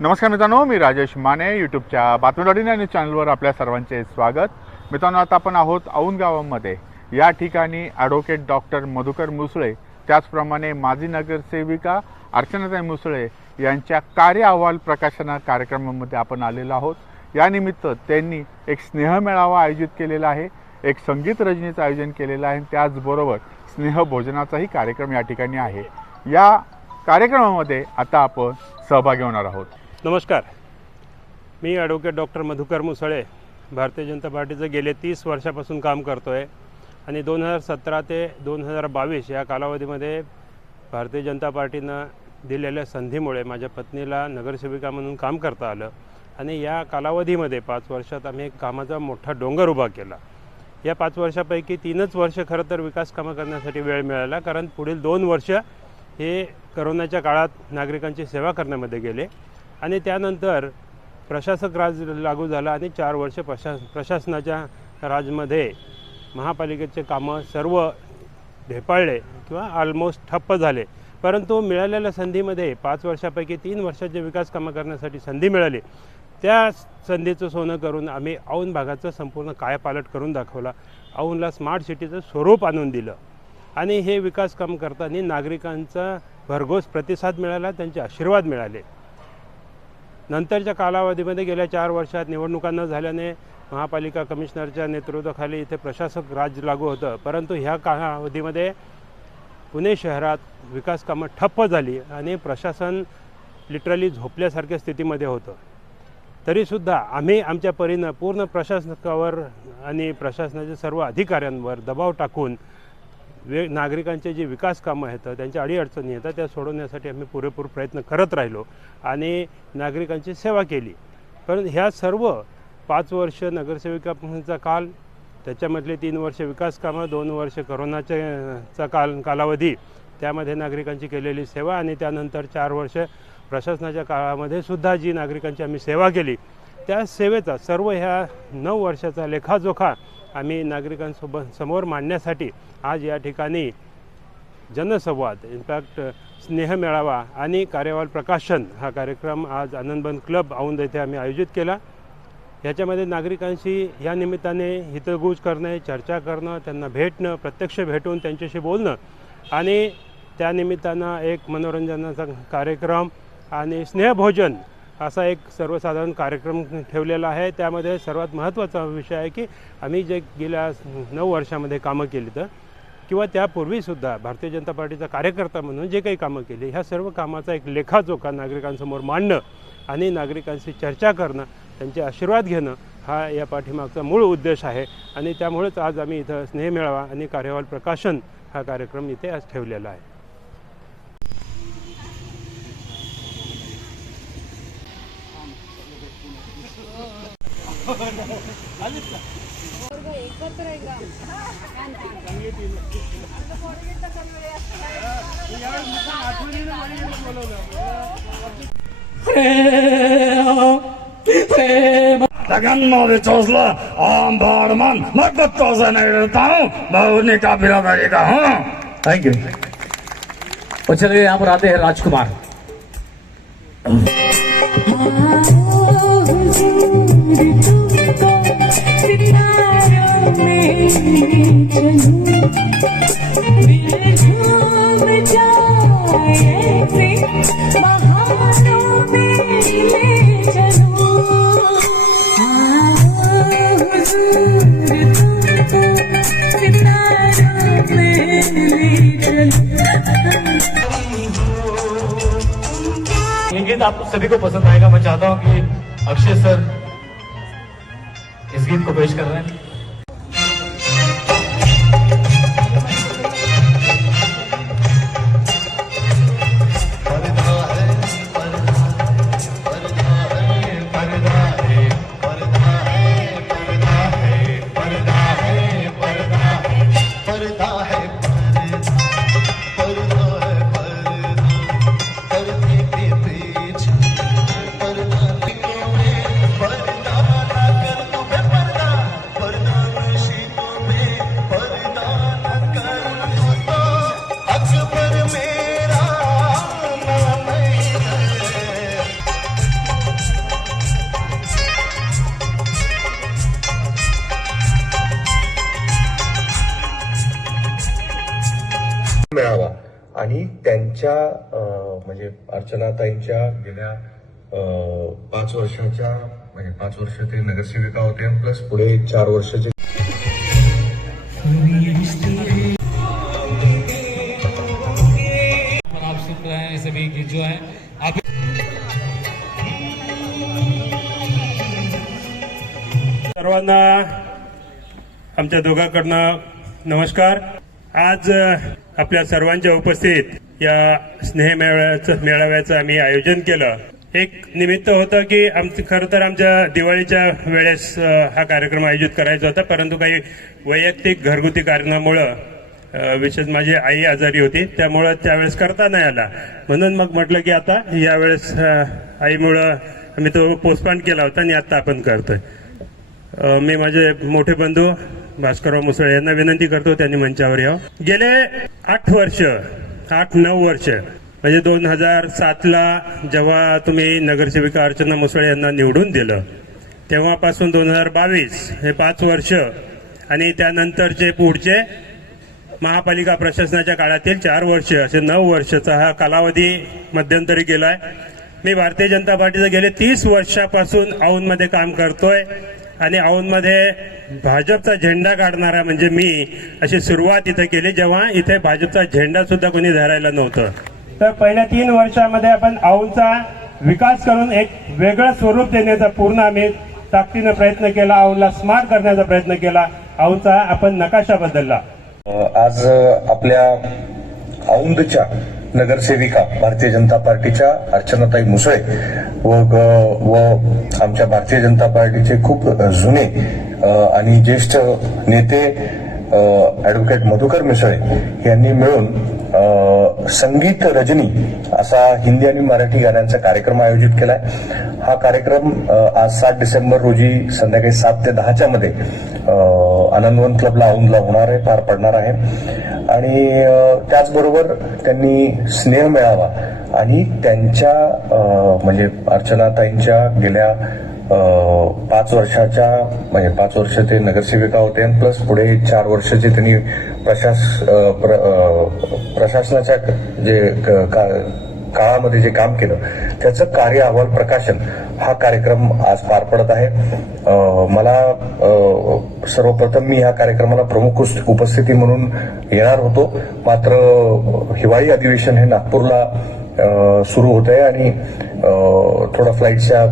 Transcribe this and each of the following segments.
नमस्कार मित्रांनो मी राजेश माने यूट्यूबच्या बातमीदारी न्यूज चॅनलवर आपल्या सर्वांचे स्वागत. मित्रांनो आता आपण आहोत औंध गावामध्ये. या ठिकाणी ॲडव्होकेट डॉक्टर मधुकर मुसळे त्याचप्रमाणे माजी नगरसेविका अर्चनाताई मुसळे यांच्या कार्य अहवाल प्रकाशना कार्यक्रमामध्ये आपण आलेलो आहोत. यानिमित्त त्यांनी एक स्नेहमेळावा आयोजित केलेला आहे एक संगीत रजनीचं आयोजन केलेलं आहे. आणि त्याचबरोबर स्नेहभोजनाचाही कार्यक्रम या ठिकाणी आहे. या कार्यक्रमामध्ये आता आपण सहभागी होणार आहोत. नमस्कार. मी ॲडव्होकेट डॉक्टर मधुकर मुसळे भारतीय जनता पार्टीचं गेले तीस वर्षापासून काम करतो आहे आणि दोन हजार सतरा ते दोन हजार बावीस या कालावधीमध्ये भारतीय जनता पार्टीनं दिलेल्या संधीमुळे माझ्या पत्नीला नगरसेविका म्हणून काम करता आलं आणि या कालावधीमध्ये पाच वर्षात आम्ही एक कामाचा मोठा डोंगर उभा केला. या पाच वर्षापैकी तीनच वर्ष खरं तर विकास कामं करण्यासाठी वेळ मिळाला कारण पुढील दोन वर्ष हे करोनाच्या काळात नागरिकांची सेवा करण्यामध्ये गेले. आणि त्यानंतर प्रशासक राज लागू झाला आणि चार वर्ष प्रशास प्रशासनाच्या राजमध्ये महापालिकेचे कामं सर्व ढेपाळले किंवा ऑलमोस्ट ठप्प झाले. परंतु मिळालेल्या संधीमध्ये पाच वर्षापैकी तीन वर्षाचे विकास कामं करण्यासाठी संधी मिळाली. त्या संधीचं सोनं करून आम्ही औंध भागाचं संपूर्ण कायापालट करून दाखवला. औंधला स्मार्ट सिटीचं स्वरूप आणून दिलं. आणि हे विकास काम करताना नागरिकांचा भरघोस प्रतिसाद मिळाला त्यांचे आशीर्वाद मिळाले. नंतरच्या कालावधीमध्ये गेल्या चार वर्षात निवडणुका न झाल्याने महापालिका कमिशनरच्या नेतृत्वाखाली इथे प्रशासक राज लागू होतं. परंतु ह्या कालावधीमध्ये पुणे शहरात विकास कामं ठप्प झाली आणि प्रशासन लिटरली झोपल्यासारख्या स्थितीमध्ये होतं. तरीसुद्धा आम्ही आमच्या परीनं पूर्ण प्रशासकावर आणि प्रशासनाच्या सर्व अधिकाऱ्यांवर दबाव टाकून वे नागरिकांचे जे विकास कामं आहेत त्यांच्या अडीअडचणी येतात त्या सोडवण्यासाठी आम्ही पुरेपूर प्रयत्न करत राहिलो आणि नागरिकांची सेवा केली. पण ह्या सर्व पाच वर्ष नगरसेविकाचा काल त्याच्यामधले तीन वर्ष विकास कामं दोन वर्ष करोनाच्या चा काल कालावधी त्यामध्ये नागरिकांची केलेली सेवा आणि त्यानंतर चार वर्ष प्रशासनाच्या काळामध्ये सुद्धा जी नागरिकांची आम्ही सेवा केली त्या सेवेचा सर्व ह्या नऊ वर्षाचा लेखाजोखा आम्ही नागरिकांसोबत समोर मांडण्यासाठी आज या ठिकाणी जनसंवाद इनफॅक्ट स्नेहमेळावा आणि कार्यवाल प्रकाशन हा कार्यक्रम आज आनंदबन क्लब औंध येथे आम्ही आयोजित केला. ह्याच्यामध्ये नागरिकांशी या निमित्ताने हितगुज करणे चर्चा करणं त्यांना भेटणं प्रत्यक्ष भेटून त्यांच्याशी बोलणं आणि त्यानिमित्तानं एक मनोरंजनाचा कार्यक्रम आणि स्नेहभोजन असा एक सर्वसाधारण कार्यक्रम ठेवलेला आहे. त्यामध्ये सर्वात महत्त्वाचा विषय आहे की आम्ही जे गेल्या नऊ वर्षामध्ये कामं केली तर किंवा त्यापूर्वीसुद्धा भारतीय जनता पार्टीचा कार्यकर्ता म्हणून जे काही कामं केली ह्या सर्व कामाचा एक लेखाजोखा नागरिकांसमोर मांडणं आणि नागरिकांशी चर्चा करणं त्यांचे आशीर्वाद घेणं हा या पाठीमागचा मूळ उद्देश आहे. आणि त्यामुळेच आज आम्ही इथं स्नेहमेळावा आणि कार्यवाल प्रकाशन हा कार्यक्रम इथे आज ठेवलेला आहे. लगन चौसला आम बाड़मन मत तो से नहीं रहता हूँ। बहुनी का बिरादरी का हूँ। थैंक यू और चलिए यहाँ पर आते हैं राजकुमार। ये गीत आप सभी को पसंद आएगा। मैं चाहता हूँ कि अक्षय सर इस गीत को पेश कर रहे हैं। त्यांच्या म्हणजे अर्चनाताईंच्या गेल्या पाच वर्षाच्या म्हणजे पाच वर्ष ते नगरसेविका होते प्लस पुढे चार वर्षाचे सभी गीत जो है आप सर्वांना आमच्या दोघांकडनं नमस्कार. आज आपल्या सर्वांच्या उपस्थित या स्नेह मेळाव्याचं मेळाव्याचं आम्ही आयोजन केलं. एक निमित्त होतं की आमचं खरं तर आमच्या दिवाळीच्या वेळेस हा कार्यक्रम आयोजित करायचा होता परंतु काही वैयक्तिक घरगुती कारणामुळं विशेष माझी आई आजारी होती त्यामुळं त्यावेळेस करता नाही आला. म्हणून मग म्हटलं की आता यावेळेस आईमुळं आम्ही तो पोस्टपॉन केला होता आणि आत्ता आपण करतोय. मी माझे मोठे बंधू भास्करराव मुसळे यांना विनंती करतो त्यांनी मंचावर यावं. गेले आठ वर्ष आठ नऊ वर्ष. म्हणजे दोन हजार सातला जेव्हा तुम्ही नगरसेविका अर्चना मुसळे यांना निवडून दिलं तेव्हापासून दोन हजार बावीस हे पाच वर्ष आणि त्यानंतरचे पुढचे महापालिका प्रशासनाच्या काळातील चार वर्ष असे नऊ वर्षाचा हा कालावधी मध्यंतरी गेलाय. मी भारतीय जनता पार्टीचं गेले तीस वर्षापासून औंधमध्ये काम करतोय. आणि औंधमध्ये भाजपचा झेंडा काढणारा म्हणजे मी अशी सुरुवात इथे केली जेव्हा इथे भाजपचा झेंडा सुद्धा कोणी धरायला नव्हतं. तर पहिल्या तीन वर्षामध्ये आपण औंधचा विकास करून एक वेगळं स्वरूप देण्याचा पूर्ण आम्ही ताकदीनं प्रयत्न केला औंधला स्मार्ट करण्याचा प्रयत्न केला औंधचा आपण नकाशा बदलला. आज आपल्या औंदच्या नगरसेविका भारतीय जनता पार्टीच्या अर्चनाताई मुसळे व व आमच्या भारतीय जनता पार्टीचे खूप जुने आणि ज्येष्ठ नेते ऍडव्होकेट मधुकर मिसळे यांनी मिळून संगीत रजनी असा हिंदी आणि मराठी गाण्यांचा कार्यक्रम आयोजित केलाय. हा कार्यक्रम आज सात डिसेंबर रोजी संध्याकाळी सात ते दहाच्या मध्ये आनंदवन क्लबला औंधला होणार आहे पार पडणार आहे. आणि त्याचबरोबर त्यांनी स्नेह मिळावा आणि त्यांच्या म्हणजे अर्चनाताईंच्या गेल्या पाच वर्षाच्या म्हणजे पाच वर्ष ते नगरसेविका होते आणि प्लस पुढे चार वर्ष जे त्यांनी प्रशास प्र- प्रशासनाच्या जे क- का- काळामध्ये जे काम केलं त्याचं कार्य अहवाल प्रकाशन हा कार्यक्रम आज पार पडत आहे. मला सर्वप्रथम मी ह्या कार्यक्रमाला प्रमुख उपस्थिती म्हणून येणार होतो. मात्र हिवाळी अधिवेशन हे नागपूरला सुरू होत आहे आणि थोडा फ्लाईटच्या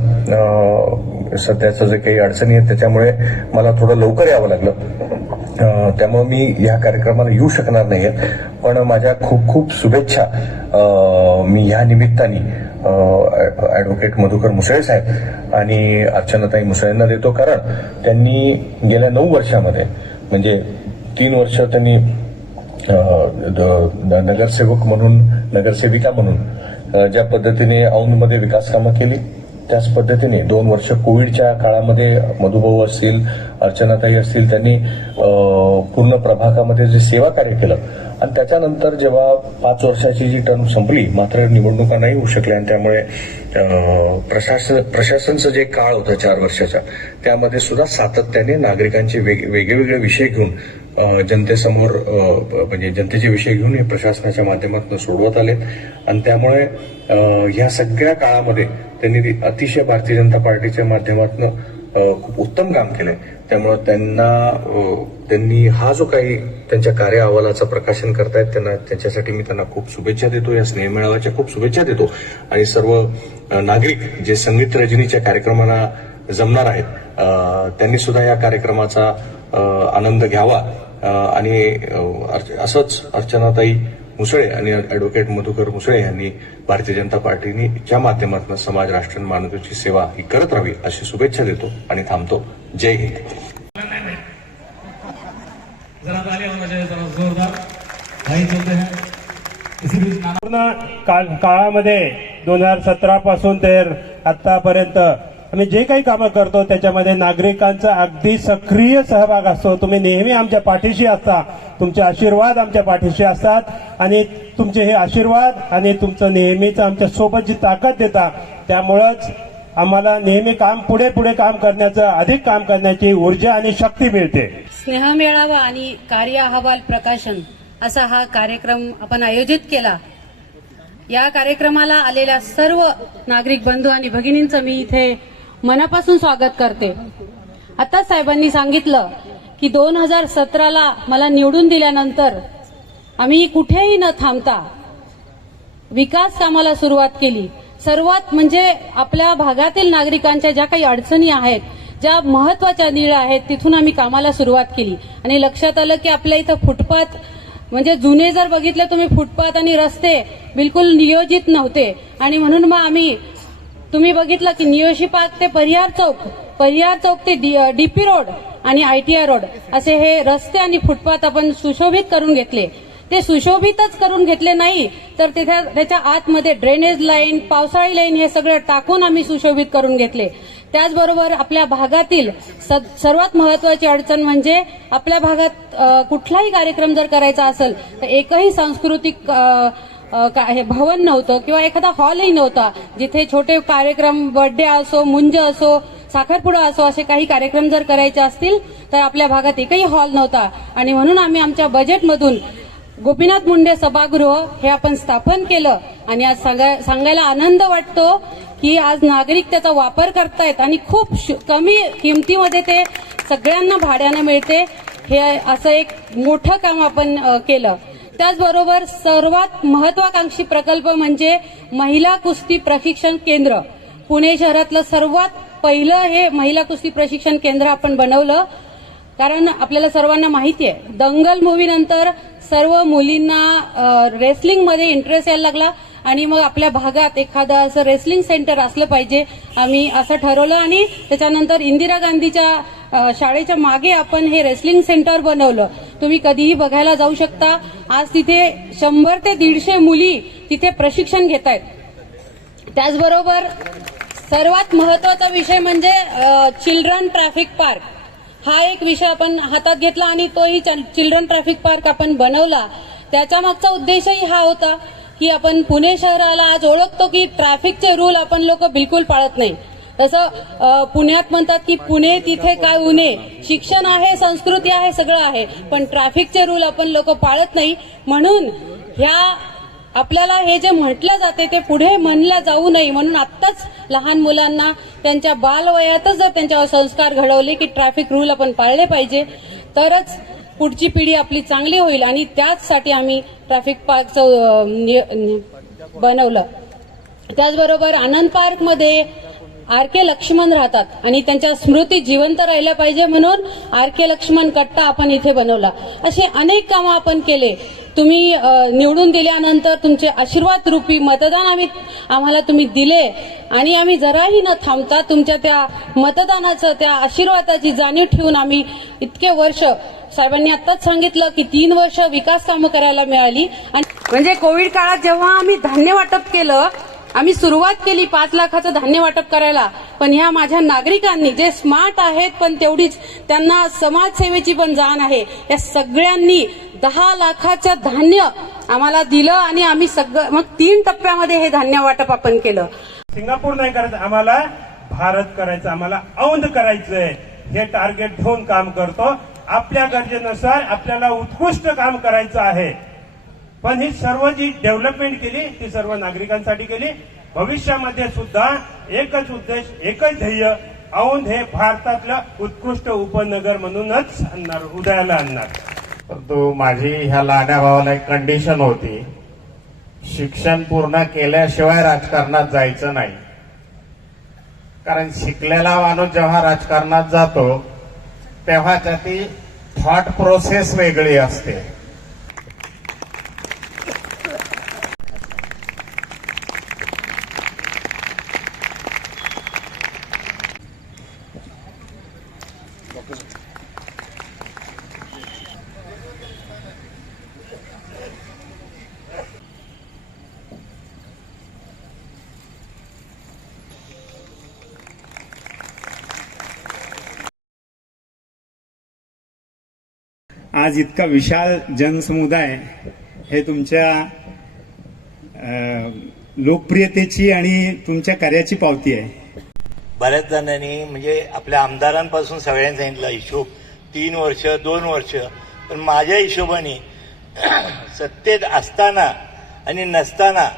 सध्याचं जे काही अडचणी आहेत त्याच्यामुळे मला थोडं लवकर यावं लागलं. त्यामुळे मी या कार्यक्रमाला येऊ शकणार नाहीये. पण माझ्या खूप खूप शुभेच्छा. मी ह्या निमित्ताने ऍडव्होकेट मधुकर मुसळे साहेब आणि अर्चनाताई मुसळेंना देतो. कारण त्यांनी गेल्या नऊ वर्षामध्ये म्हणजे तीन वर्ष त्यांनी नगरसेवक म्हणून नगरसेविका म्हणून ज्या पद्धतीने औंधमध्ये विकास कामं केली त्याच पद्धतीने दोन वर्ष कोविडच्या काळामध्ये मधुभाऊ असतील अर्चनाताई असतील त्यांनी पूर्ण प्रभागामध्ये जे सेवा कार्य केलं आणि त्याच्यानंतर जेव्हा पाच वर्षाची जी टर्म संपली मात्र निवडणुका नाही होऊ शकल्या आणि त्यामुळे प्रशासन प्रशासनचं जे काळ होतं चार वर्षाचा त्यामध्ये सुद्धा सातत्याने नागरिकांचे वेग- वेगवेगळे विषय घेऊन जनतेसमोर म्हणजे जनतेचे विषय घेऊन हे प्रशासनाच्या माध्यमातून सोडवत आले आणि त्यामुळे ह्या सगळ्या काळामध्ये त्यांनी ती अतिशय भारतीय जनता पार्टीच्या माध्यमातून खूप उत्तम काम केलंय. त्यामुळे त्यांना त्यांनी हा जो काही त्यांच्या कार्य अहवालाचं प्रकाशन करतायत त्यांना त्याच्यासाठी मी त्यांना खूप शुभेच्छा देतो या स्नेहमेळाव्याच्या खूप शुभेच्छा देतो. आणि सर्व नागरिक जे संगीत रजनीच्या कार्यक्रमांना जमणार आहेत त्यांनी सुद्धा या कार्यक्रमाचा आनंद घ्यावा. आणि असंच अर्चनाताई मुसळे आणि ऍडव्होकेट मधुकर मुसळे यांनी भारतीय जनता पार्टीच्या माध्यमातून समाज राष्ट्र आणि मानवतेची सेवा ही करत राहावी अशी शुभेच्छा देतो आणि थांबतो. जय हिंद. जरा तालियां होना चाहिए जरा जोरदार भाई चलते हैं. इसी बीच नाना पूर्ण काळ- काळामध्ये दोन हजार सतरा पासून ते आतापर्यंत आम्ही जे काही कामं करतो त्याच्यामध्ये नागरिकांचा अगदी सक्रिय सहभाग असतो. तुम्ही नेहमी आमच्या पाठीशी असता. तुमचे आशीर्वाद आमच्या पाठीशी असतात. आणि तुमचे हे आशीर्वाद आणि तुमचं नेहमीच आमच्यासोबत जी ताकद देता त्यामुळंच आम्हाला नेहमी काम पुढे पुढे काम करण्याचं अधिक काम करण्याची ऊर्जा आणि शक्ती मिळते. स्नेह मेळावा आणि कार्य अहवाल प्रकाशन असा हा कार्यक्रम आपण आयोजित केला. या कार्यक्रमाला आलेल्या सर्व नागरिक बंधू आणि भगिनींचं मी इथे मनापासून स्वागत करते. आता साहेबांनी सांगितलं की दोन हजार सतराला मला निवडून दिल्यानंतर आम्ही कुठेही न थांबता विकास कामाला सुरुवात केली. सर्वात म्हणजे आपल्या भागातील नागरिकांच्या ज्या काही अडचणी आहेत ज्या महत्त्वाच्या निळ्या आहेत तिथून आम्ही कामाला सुरुवात केली. आणि लक्षात आलं की आपल्या इथं फुटपाथ म्हणजे जुने जर बघितलं तुम्ही फुटपाथ आणि रस्ते बिलकुल नियोजित नव्हते. आणि म्हणून मग आम्ही तुम्ही बघितलं की नियोशी पार्क ते परिहार चौक परिहार चौक ते डीपी रोड आणि आयटीआय रोड असे हे रस्ते आणि फुटपाथ आपण सुशोभित करून घेतले. ते सुशोभितच करून घेतले नाही तर तिथे त्याच्या आतमध्ये ड्रेनेज लाईन पावसाळी लाईन हे सगळं टाकून आम्ही सुशोभित करून घेतले. त्याचबरोबर आपल्या भागातील स- सर्वात महत्वाची अडचण म्हणजे आपल्या भागात कुठलाही कार्यक्रम जर करायचा असेल तर एकही सांस्कृतिक हे भवन नव्हतं किंवा एखादा हॉलही नव्हता जिथे छोटे कार्यक्रम बर्थडे असो मुंज असो साखरपुडा असो असे काही कार्यक्रम जर करायचे असतील तर आपल्या भागात एकही हॉल नव्हता. आणि म्हणून आम्ही आमच्या बजेटमधून गोपीनाथ मुंडे सभागृह हे आपण स्थापन केलं. आणि आज सांगा- सांगायला आनंद वाटतो की आज नागरिक त्याचा वापर करतायत आणि खूप कमी किमतीमध्ये ते सगळ्यांना भाड्यानं मिळते. हे असं एक मोठं काम आपण केलं. त्याचबरोबर सर्वात महत्वाकांक्षी प्रकल्प म्हणजे महिला कुस्ती प्रशिक्षण केंद्र. पुणे शहरातलं सर्वात पहिलं हे महिला कुस्ती प्रशिक्षण केंद्र आपण बनवलं. कारण आपल्याला सर्वांना माहिती आहे दंगल मूव्हीनंतर सर्व मुलींना रेसलिंगमध्ये इंटरेस्ट यायला लागला आणि मग आपल्या भागात एखादं असं रेसलिंग सेंटर असलं पाहिजे. आम्ही असं ठरवलं आणि त्याच्यानंतर इंदिरा गांधीच्या शाळेच्या मागे आपण हे रेसलिंग सेंटर बनवलं. तुम्ही कधीही बघायला जाऊ शकता. आज तिथे शंभर ते दीडशे मुली तिथे प्रशिक्षण घेत आहेत त्याचबरोबर सर्वात महत्त्वाचा विषय म्हणजे चिल्ड्रन ट्रॅफिक पार्क. हा एक विषय आपण हातात घेतला आणि तोही चिल्ड्रन ट्रॅफिक पार्क आपण बनवला. त्याच्या मागचा उद्देशही हा होता की आपण पुणे शहराला आज ओळखतो की ट्रॅफिकचे रूल आपण लोक बिलकुल पाळत नाही. तसं पुण्यात म्हणतात की पुणे तिथे काय उणे शिक्षण आहे संस्कृती आहे सगळं आहे. पण ट्रॅफिकचे रूल आपण लोक पाळत नाही. म्हणून ह्या आपल्याला हे जे म्हटलं जाते ते पुढे म्हणलं जाऊ नये. म्हणून आत्ताच लहान मुलांना त्यांच्या बालवयातच जर त्यांच्यावर संस्कार घडवले की ट्रॅफिक रूल आपण पाळले पाहिजे तरच पुढची पिढी आपली चांगली होईल. आणि त्याचसाठी आम्ही ट्रॅफिक पार्कचं बनवलं. त्याचबरोबर आनंद पार्कमध्ये आर के लक्ष्मण राहतात आणि त्यांच्या स्मृती जिवंत राहिल्या पाहिजे म्हणून आर के लक्ष्मण कट्टा आपण इथे बनवला. असे अनेक कामं आपण केले. तुम्ही निवडून दिल्यानंतर तुमचे आशीर्वाद रूपी मतदान आम्ही आम्हाला तुम्ही दिले. आणि आम्ही जराही न थांबता तुमच्या त्या मतदानाचं त्या आशीर्वादाची जाणीव ठेवून आम्ही इतके वर्ष साहेबांनी आत्ताच सांगितलं की तीन वर्ष विकास कामं करायला मिळाली. आणि म्हणजे कोविड काळात जेव्हा आम्ही धान्य वाटप केलं आम्ही सुरुवात केली पाच लाखाचं धान्य वाटप करायला. पण ह्या माझ्या नागरिकांनी जे स्मार्ट आहेत पण तेवढीच त्यांना समाजसेवेची पण जाण आहे. या सगळ्यांनी दहा लाखाचं धान्य आम्हाला दिलं आणि आम्ही सगळं मग तीन टप्प्यामध्ये हे धान्य वाटप आपण केलं. सिंगापूर नाही करायचं आम्हाला भारत करायचं आम्हाला औंध करायचंय. हे टार्गेट ठेवून काम करतो. आपल्या गरजेनुसार आपल्याला उत्कृष्ट काम करायचं आहे. पण ही सर्व जी डेव्हलपमेंट केली ती सर्व नागरिकांसाठी केली. भविष्यामध्ये सुद्धा एकच उद्देश एकच ध्येय औंध हे भारतातलं उत्कृष्ट उपनगर म्हणूनच आणणार उदयाला आणणार. परंतु माझी ह्या लाड्या भावाला एक कंडिशन होती. शिक्षण पूर्ण केल्याशिवाय राजकारणात जायचं नाही. कारण शिकलेला माणूस जेव्हा राजकारणात जातो तेव्हा त्याची थॉट प्रोसेस वेगळी असते. आज इतका विशाल जनसमुदाय हे तुमच्या लोकप्रियतेची आणि तुमच्या कार्याची पावती आहे. बऱ्याच जणांनी म्हणजे आपल्या आमदारांपासून सगळ्यांनी सांगितलं हिशोब तीन वर्ष दोन वर्ष. पण माझ्या हिशोबाने सत्तेत असताना आणि नसताना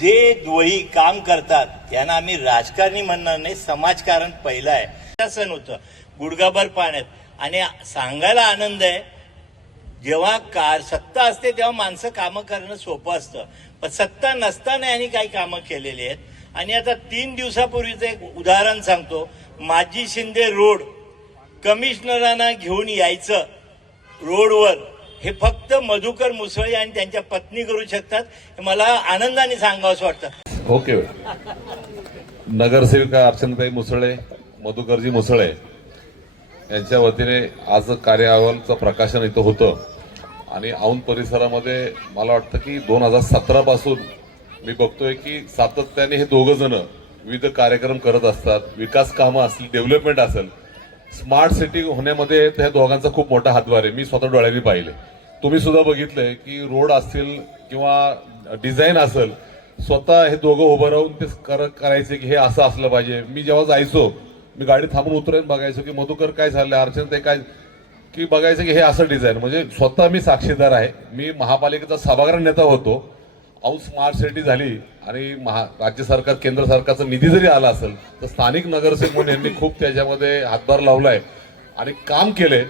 जे दोही काम करतात त्यांना आम्ही राजकारणी म्हणणार नाही समाजकारण पहिलं आहे. सण होतं गुडगाभर पाण्यात. आणि सांगायला आनंद आहे जेव्हा कार सत्ता असते तेव्हा माणसं कामं करणं सोपं असतं. पण सत्ता नसताना यांनी काही कामं केलेली आहेत. आणि आता तीन दिवसापूर्वीचं एक उदाहरण सांगतो. माजी शिंदे रोड कमिशनरांना घेऊन यायचं रोडवर. हे फक्त मधुकर मुसळे आणि त्यांच्या पत्नी करू शकतात. हे मला आनंदाने सांगावंसं वाटतं. ओके. नगरसेविका अर्चनताई मुसळे मधुकरजी मुसळे यांच्या वतीने आज कार्य अहवालचं प्रकाशन इथं होतं. आणि औंध परिसरामध्ये मला वाटतं की दोन हजार सतरा पासून मी बघतोय की सातत्याने हे दोघं जण विविध कार्यक्रम करत असतात विकास कामं असतील डेव्हलपमेंट असेल. स्मार्ट सिटी होण्यामध्ये त्या दोघांचा खूप मोठा हातभार आहे. मी स्वतः डोळ्यांनी पाहिले. तुम्ही सुद्धा बघितलंय की रोड असतील किंवा डिझाईन असेल स्वतः हे दोघं उभं राहून ते कर- करायचे की हे असं असलं पाहिजे. मी जेव्हा जायचो मी गाडी थांबून उतरेन बघायचो की मधुकर काय झालं अर्चन ते काय की बघायचं की हे असं डिझाईन म्हणजे स्वतः मी साक्षीदार आहे. मी महापालिकेचा सभागृह नेता होतो. औ स्मार्ट सिटी झाली आणि महा राज्य सरकार केंद्र सरकारचा निधी जरी आला असेल तर स्थानिक नगरसेवक म्हणून यांनी खूप त्याच्यामध्ये हातभार लावलाय आणि काम केले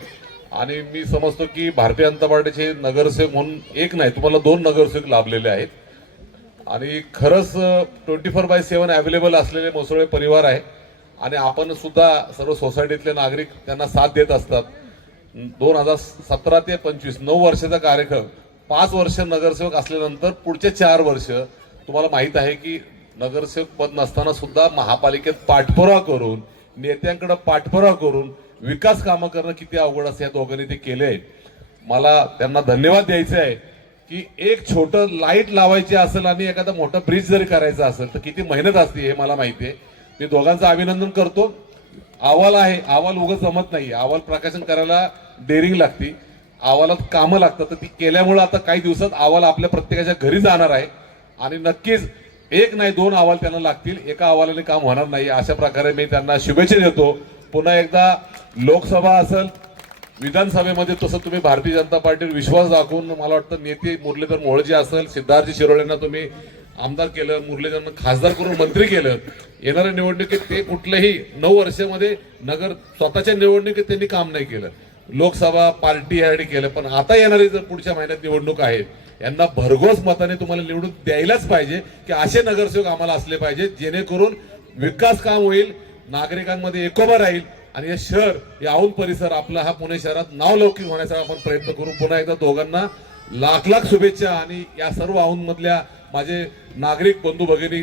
आणि मी समजतो की भारतीय जनता पार्टीचे नगरसेवक म्हणून एक नाही तुम्हाला दोन नगरसेवक लाभलेले आहेत. आणि खरंच twenty four by seven available असलेले मोसळे परिवार आहे. आणि आपण सुद्धा सर्व सोसायटीतले नागरिक त्यांना साथ देत असतात. दोन हजार सतरा ते पंचवीस नऊ वर्षाचा कार्यक्रम. पाच वर्ष नगरसेवक असल्यानंतर पुढचे चार वर्ष तुम्हाला माहीत आहे की नगरसेवक पद नसताना सुद्धा महापालिकेत पाठपुरावा करून नेत्यांकडे पाठपुरावा करून विकास कामं करणं किती अवघड असं या दोघांनी ते केले मला त्यांना धन्यवाद द्यायचे आहे की एक छोटं लाइट लावायची असेल आणि एखादा मोठा ब्रिज जरी करायचा असेल तर किती मेहनत असते हे मला माहिती आहे. मी दोघांचं अभिनंदन करतो. अहवाल आहे अहवाल उगं जमत नाही अहवाल प्रकाशन करायला डेअरिंग लागते अहवालात कामं लागतात. तर ती केल्यामुळं आता काही दिवसात अहवाल आपल्या प्रत्येकाच्या घरी जाणार आहे. आणि नक्कीच एक नाही दोन अहवाल त्यांना लागतील. एका अहवालाने काम होणार नाही. अशा प्रकारे मी त्यांना शुभेच्छा देतो. पुन्हा एकदा लोकसभा असेल विधानसभेमध्ये तसं तुम्ही भारतीय जनता पार्टीवर विश्वास दाखवून मला वाटतं नेते मुरलीधर मोहोळजी असेल सिद्धार्थजी शिरोळेंना तुम्ही आमदार केलं मुरलीधरनं खासदार करून मंत्री केलं. येणाऱ्या निवडणुकीत ते कुठल्याही नऊ वर्षामध्ये नगर स्वतःच्या निवडणुकीत त्यांनी काम नाही केलं. लोकसभा पार्टी यासाठी केलं पण आता येणारी जर पुढच्या महिन्यात निवडणूक आहे यांना भरघोस मताने तुम्हाला निवडून द्यायलाच पाहिजे की असे नगरसेवक आम्हाला असले पाहिजे जेणेकरून विकास काम होईल नागरिकांमध्ये एकोबा राहील आणि हे शहर हे औंध परिसर आपला हा पुणे शहरात नावलौकिक होण्याचा आपण प्रयत्न करू. पुन्हा एकदा दोघांना लाख लाख शुभेच्छा आणि या सर्व औंध माझे नागरिक बंधू भगिनी